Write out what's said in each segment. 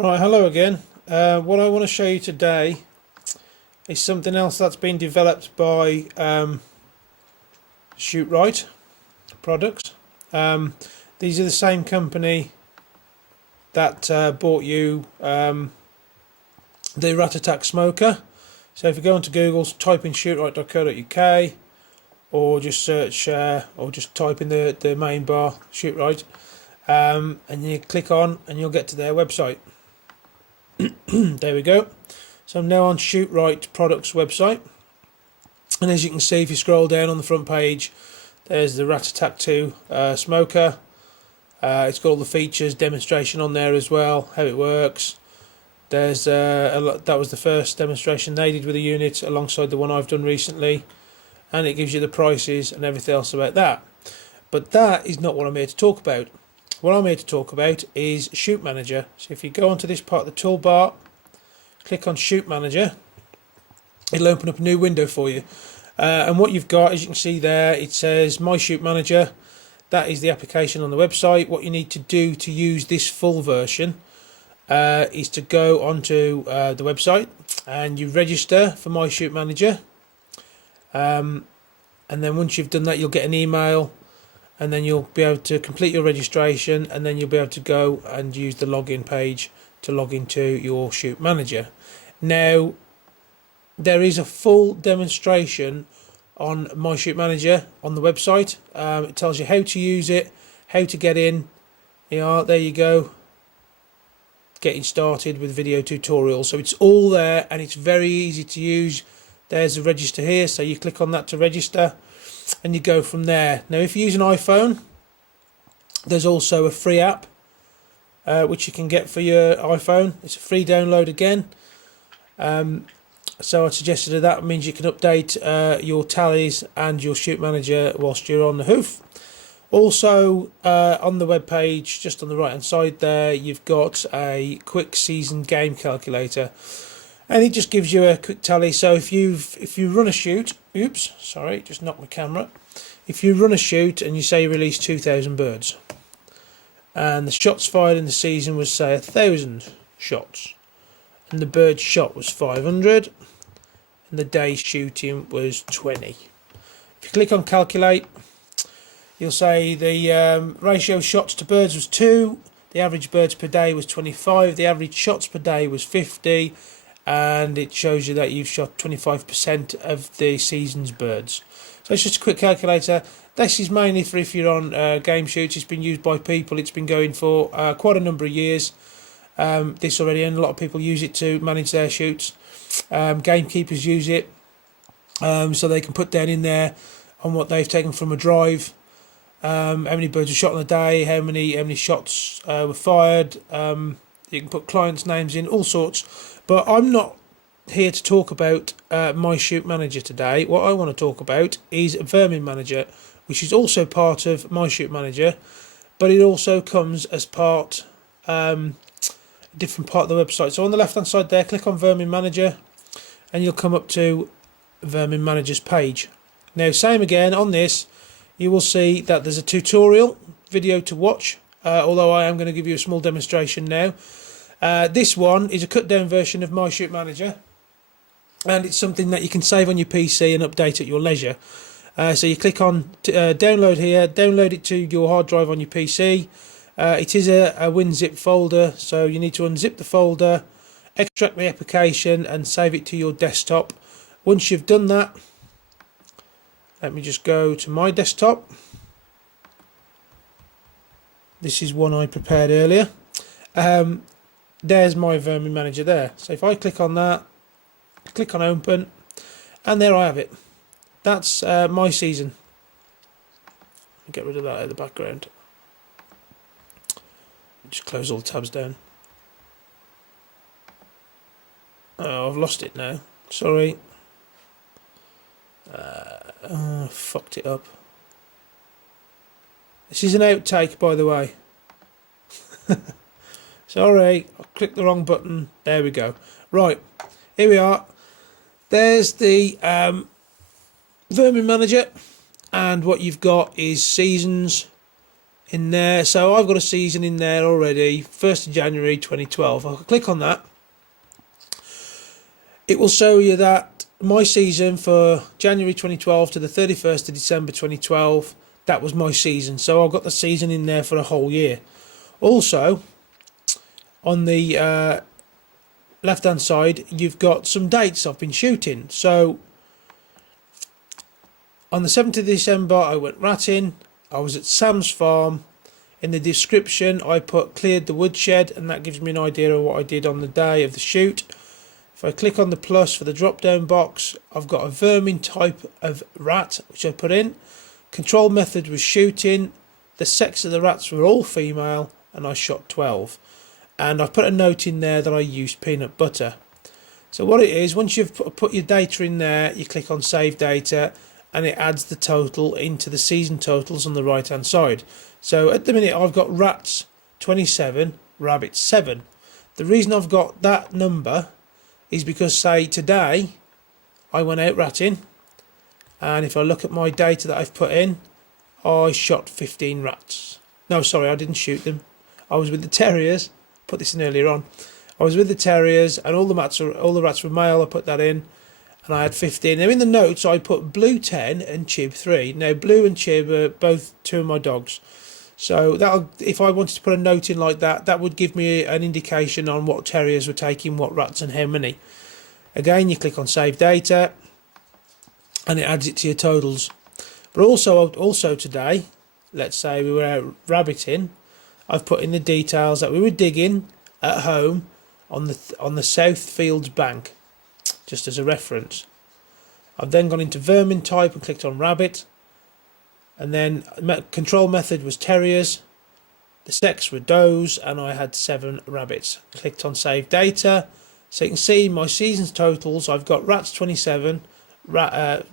Right, hello again. What I want to show you today is something else that's been developed by Shoot Right products. These are the same company that bought you the Rat Attack smoker. So if you go onto Google, type in shootright.co.uk or just search or just type in the main bar Shoot Right, and you click on and you'll get to their website. There we go. So I'm now on Shoot Right Products website, and as you can see, if you scroll down on the front page, there's the Rat Attack 2 smoker. It's got all the features, demonstration on there as well, how it works. There's that was the first demonstration they did with the unit alongside the one I've done recently, and it gives you the prices and everything else about that. But that is not what I'm here to talk about. What I'm here to talk about is Shoot Manager. So if you go onto this part of the toolbar, click on Shoot Manager, it'll open up a new window for you. And what you've got, as you can see there, it says My Shoot Manager. That is the application on the website. What you need to do to use this full version is to go onto the website and you register for My Shoot Manager. And then once you've done that, you'll get an email, and then you'll be able to complete your registration, and then you'll be able to go and use the login page to log into your Shoot Manager. Now, there is a full demonstration on My Shoot Manager on the website. It tells you how to use it, how to get in. There you go. Getting started with video tutorials. So it's all there and it's very easy to use. There's a register here, so you click on that to register, and you go from there. Now, if you use an iPhone, there's also a free app which you can get for your iPhone. It's a free download again. So I suggested that means you can update your tallies and your Shoot Manager whilst you're on the hoof. Also, on the web page, just on the right hand side there, you've got a quick season game calculator, and it just gives you a quick tally. So if you run a shoot, oops, sorry, just knocked my camera. If you run a shoot and you say you release 2,000 birds, and the shots fired in the season was say 1,000 shots, and the bird shot was 500, and the day's shooting was 20. If you click on calculate, you'll say the ratio of shots to birds was 2, the average birds per day was 25, the average shots per day was 50, and it shows you that you've shot 25% of the season's birds. So it's just a quick calculator. This is mainly for if you're on game shoots. It's been used by people. It's been going for quite a number of years. This already, and a lot of people use it to manage their shoots. Gamekeepers use it, so they can put down in there on what they've taken from a drive, how many birds were shot in a day, how many shots were fired. You can put clients' names in, all sorts. But I'm not here to talk about My Shoot Manager today. What I want to talk about is Vermin Manager, which is also part of My Shoot Manager, but it also comes as part different part of the website. So on the left hand side there, click on Vermin Manager, and you'll come up to Vermin Manager's page. Now, same again on this, you will see that there's a tutorial video to watch, although I am going to give you a small demonstration now. This one is a cut down version of My Shoot Manager, and it's something that you can save on your PC and update at your leisure. So you click on download here, download it to your hard drive on your PC. It is a WinZip folder, so you need to unzip the folder, extract the application and save it to your desktop. Once you've done that, let me just go to my desktop. This is one I prepared earlier. There's my Vermin Manager there. So if I click on that, click on open, and there I have it. That's my season. Get rid of that out of the background. Just close all the tabs down. Oh, I've lost it now. Sorry. Fucked it up. This is an outtake, by the way. Sorry, I clicked the wrong button. There we go. Right, here we are. There's the Vermin Manager, and what you've got is seasons, in there. So I've got a season in there already, 1st of January 2012. I'll click on that. It will show you that my season for January 2012 to the 31st of December 2012, that was my season. So I've got the season in there for a whole year. Also, on the left hand side, you've got some dates I've been shooting. So on the 7th of December, I went ratting. I was at Sam's farm. In the description, I put cleared the woodshed, and that gives me an idea of what I did on the day of the shoot. If I click on the plus for the drop down box, I've got a vermin type of rat which I put in. Control method was shooting. The sex of the rats were all female, and I shot 12. And I've put a note in there that I used peanut butter. So what it is, once you've put your data in there, you click on save data, and it adds the total into the season totals on the right hand side. So at the minute I've got rats 27, rabbits 7. The reason I've got that number is because, say, today I went out ratting, and if I look at my data that I've put in, I shot 15 rats. No, sorry, I didn't shoot them. I was with the terriers. Put this in earlier on. I was with the terriers, and all the rats were male. I put that in, and I had 15. Now in the notes I put blue 10 and chib 3. Now blue and chib are both 2 of my dogs. So that'll, if I wanted to put a note in like that, that would give me an indication on what terriers were taking what rats and how many. Again, you click on save data, and it adds it to your totals. But also today, let's say we were out rabbiting, I've put in the details that we were digging at home on the South Fields bank, just as a reference. I've then gone into vermin type and clicked on rabbit, and then control method was terriers, the sex were does, and I had 7 rabbits. Clicked on save data, so you can see my season's totals. I've got rats 27, rabbits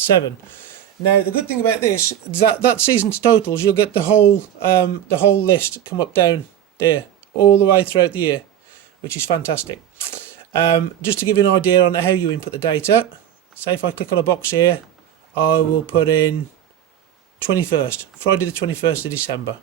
7. Now the good thing about this is that season's totals, you'll get the whole list come up down there all the way throughout the year, which is fantastic. Just to give you an idea on how you input the data, say if I click on a box here, I will put in 21st, Friday the 21st of December,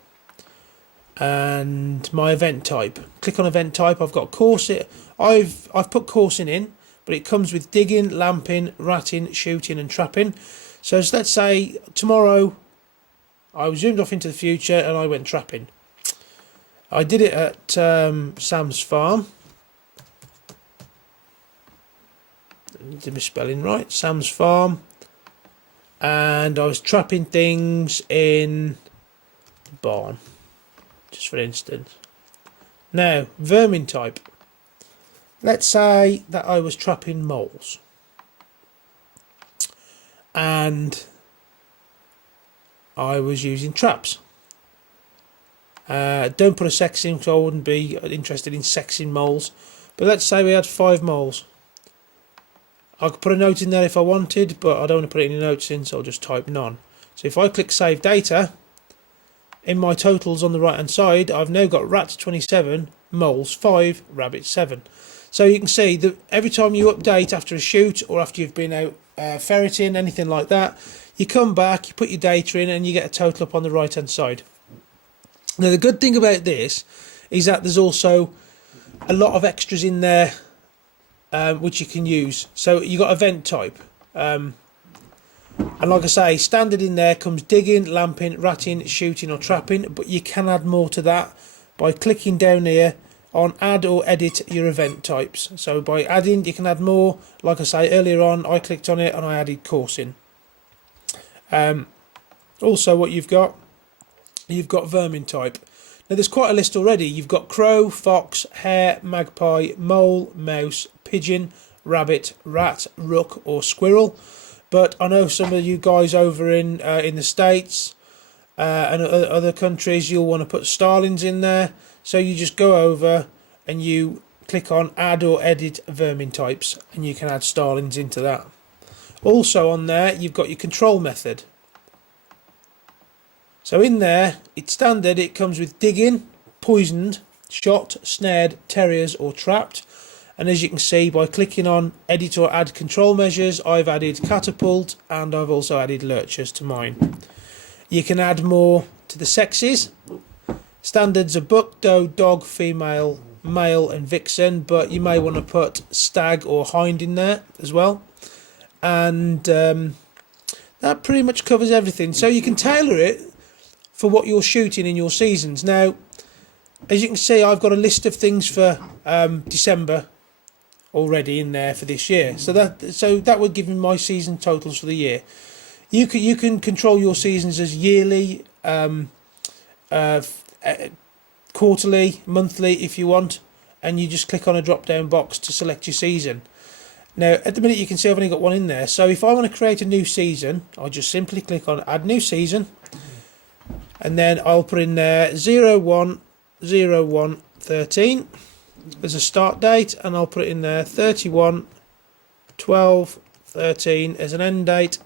and my event type. Click on event type. I've got course. I've put coursing in, but it comes with digging, lamping, ratting, shooting, and trapping. So let's say tomorrow I zoomed off into the future and I went trapping. I did it at Sam's farm. Did my spelling right? Sam's farm. And I was trapping things in the barn, just for instance. Now, vermin type. Let's say that I was trapping moles. And I was using traps. Don't put a sex in, because I wouldn't be interested in sexing moles. But let's say we had 5 moles. I could put a note in there if I wanted, but I don't want to put any notes in, so I'll just type none. So if I click save data, in my totals on the right hand side, I've now got rats 27, moles 5, rabbits 7. So you can see that every time you update after a shoot or after you've been out ferreting, anything like that, you come back, you put your data in, and you get a total up on the right hand side. Now the good thing about this is that there's also a lot of extras in there which you can use. So you got event type, and like I say, standard in there comes digging, lamping, ratting, shooting or trapping, but you can add more to that by clicking down here on add or edit your event types. So by adding, you can add more. Like I say, earlier on I clicked on it and I added coursing. Also what you've got vermin type. Now there's quite a list already. You've got crow, fox, hare, magpie, mole, mouse, pigeon, rabbit, rat, rook or squirrel. But I know some of you guys over in the States and other countries, you'll want to put starlings in there. So you just go over and you click on add or edit vermin types, and you can add starlings into that. Also on there you've got your control method. So in there, it's standard, it comes with digging, poisoned, shot, snared, terriers or trapped. And as you can see, by clicking on edit or add control measures, I've added catapult and I've also added lurchers to mine. You can add more to the sexes. Standards are buck, doe, dog, female, male and vixen, but you may want to put stag or hind in there as well. And that pretty much covers everything. So you can tailor it for what you're shooting in your seasons. Now, as you can see, I've got a list of things for December already in there for this year. So that would give me my season totals for the year. You can control your seasons as yearly, quarterly, monthly if you want, and you just click on a drop down box to select your season. Now at the minute you can see I've only got one in there, so if I want to create a new season, I'll just simply click on add new season, and then I'll put in there 01/01/13 as a start date, and I'll put it in there 31/12/13 as an end date.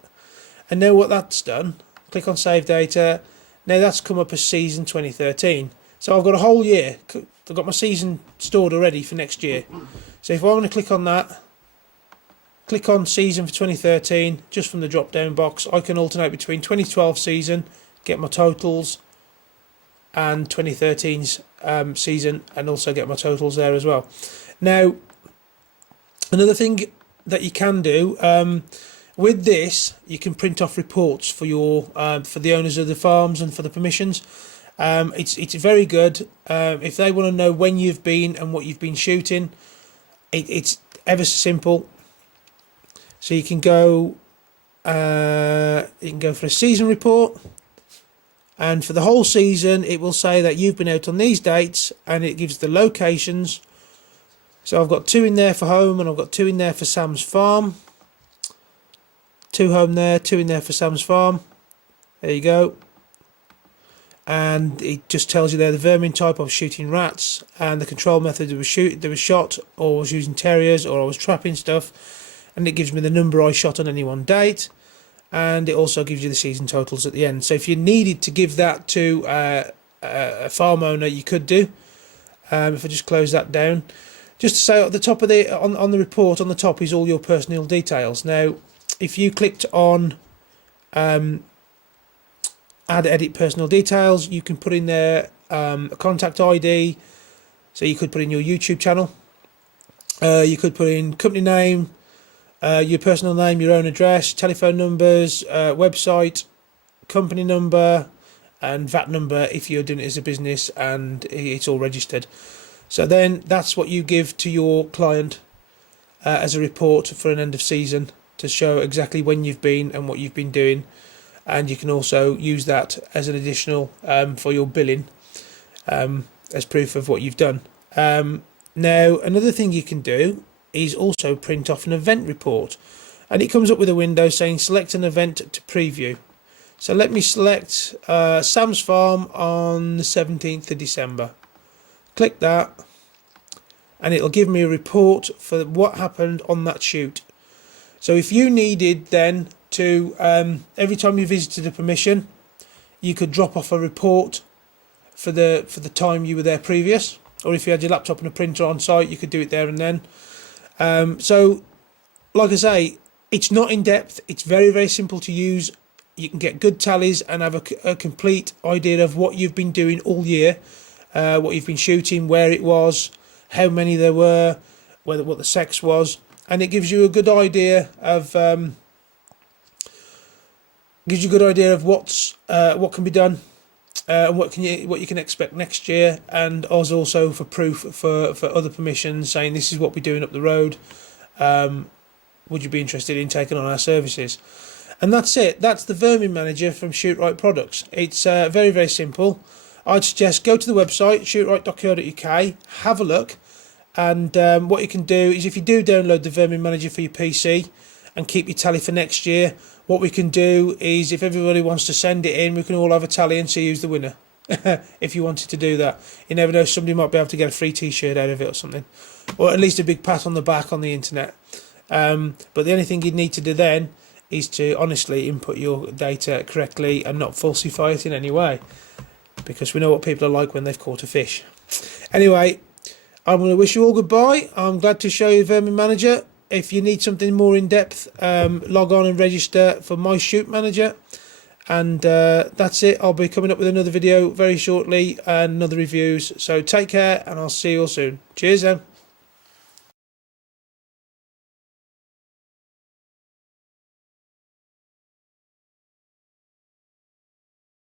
And now what that's done, click on save data. Now that's come up as season 2013. So I've got a whole year. I've got my season stored already for next year. So if I want to click on that, click on season for 2013, just from the drop down box, I can alternate between 2012 season, get my totals, and 2013's season, and also get my totals there as well. Now, another thing that you can do, with this, you can print off reports for your for the owners of the farms and for the permissions. It's very good. If they want to know when you've been and what you've been shooting, it's ever so simple. So you can go for a season report, and for the whole season it will say that you've been out on these dates, and it gives the locations. So I've got 2 in there for home, and I've got 2 in there for Sam's farm. 2 home there, 2 in there for Sam's farm. There you go. And it just tells you there the vermin type. I was shooting rats, and the control method that was shot, or I was using terriers, or I was trapping stuff. And it gives me the number I shot on any one date, and it also gives you the season totals at the end. So if you needed to give that to a farm owner, you could do. If I just close that down, just to say at the top of on the report on the top is all your personal details. Now, if you clicked on add edit personal details, you can put in there a contact ID. So you could put in your YouTube channel. You could put in company name. Your personal name, your own address, telephone numbers, website, company number, and VAT number if you're doing it as a business and it's all registered. So then that's what you give to your client as a report for an end of season, to show exactly when you've been and what you've been doing. And you can also use that as an additional for your billing as proof of what you've done. Now, another thing you can do is also print off an event report, and it comes up with a window saying select an event to preview. So let me select Sam's Farm on the 17th of December. Click that, and it'll give me a report for what happened on that shoot. So if you needed then to every time you visited a permission, you could drop off a report for the time you were there previous, or if you had your laptop and a printer on site, you could do it there and then. So, like I say, it's not in depth. It's very, very simple to use. You can get good tallies and have a complete idea of what you've been doing all year, what you've been shooting, where it was, how many there were, what the sex was, and it gives you a good idea of what can be done, and what you can expect next year, and also for proof for other permissions saying this is what we're doing up the road. Would you be interested in taking on our services? And that's it. That's the Vermin Manager from Shoot Right Products. It's very, very simple. I'd suggest go to the website shootright.co.uk, have a look, and what you can do is, if you do download the Vermin Manager for your PC and keep your tally for next year, what we can do is, if everybody wants to send it in, we can all have a tally and see who's the winner. If you wanted to do that, you never know, somebody might be able to get a free t-shirt out of it or something, or at least a big pat on the back on the internet. But the only thing you'd need to do then is to honestly input your data correctly and not falsify it in any way, because we know what people are like when they've caught a fish. Anyway, I'm going to wish you all goodbye. I'm glad to show you Vermin Manager. If you need something more in depth, log on and register for My Shoot Manager, And that's it. I'll be coming up with another video very shortly and another reviews. So take care, and I'll see you all soon. Cheers then.